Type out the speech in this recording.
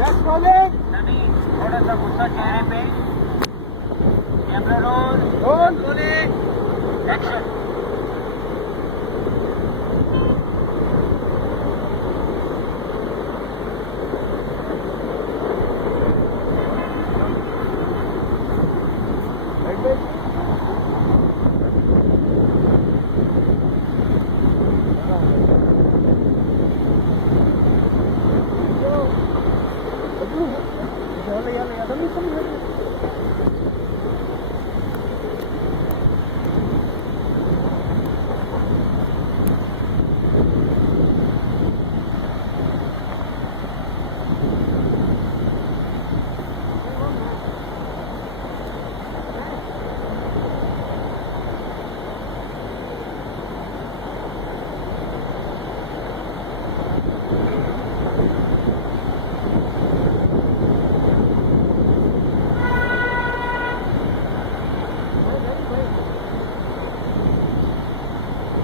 yes rolling सभी थोड़ा सा गुस्सा चेहरे पे कैमरा रोल रोलिंग एक्शन يلا يلا يلا